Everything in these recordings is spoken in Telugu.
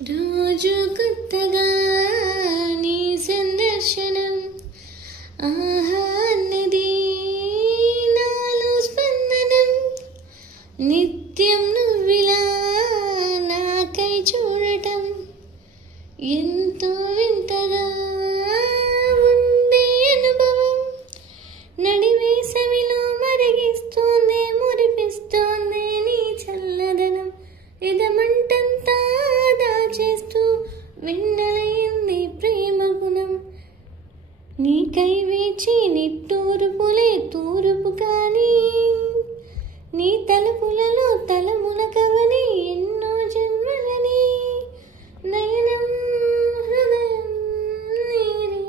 రోజు కొత్తగా నీ సందర్శనం ఆహా అన్నది నాలో స్పందనం నిత్యం నువ్విలా నాకై చూడటం ఎంతో వింతగా ఉండే అనుభవం నడివేసవిలో మరిగిస్తోంది మురిపిస్తోంది నీ చల్లదనం ఇదమంటంతా దాచేస్తూ వెన్నెలయింది ప్రేమ గుణం నీకై వేచి నిట్టూరుపులే తూరుపు కానీ నీ తలుపులలో తలమునకవని ఎన్నో జన్మలని నయనం హృదయం నీరే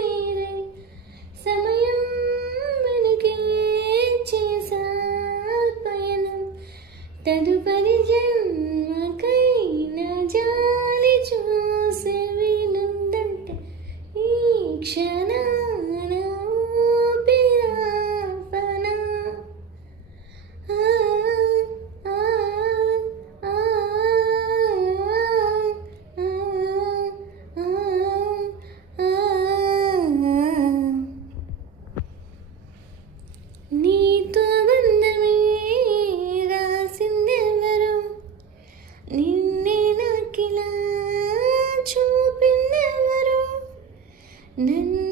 నీరే సమయం వెనుకే చేసా పయనం తదుపరి జన్మకై నా జాలి చూసి వినుందంటే ఈ క్షణాన ఊపిరాపనా ఆ ఆ ఆ ఆ ఆ నీతో బంధమే రాసిందెవరు నిన్నే నాకిలా చూపిందెవరు నన్ను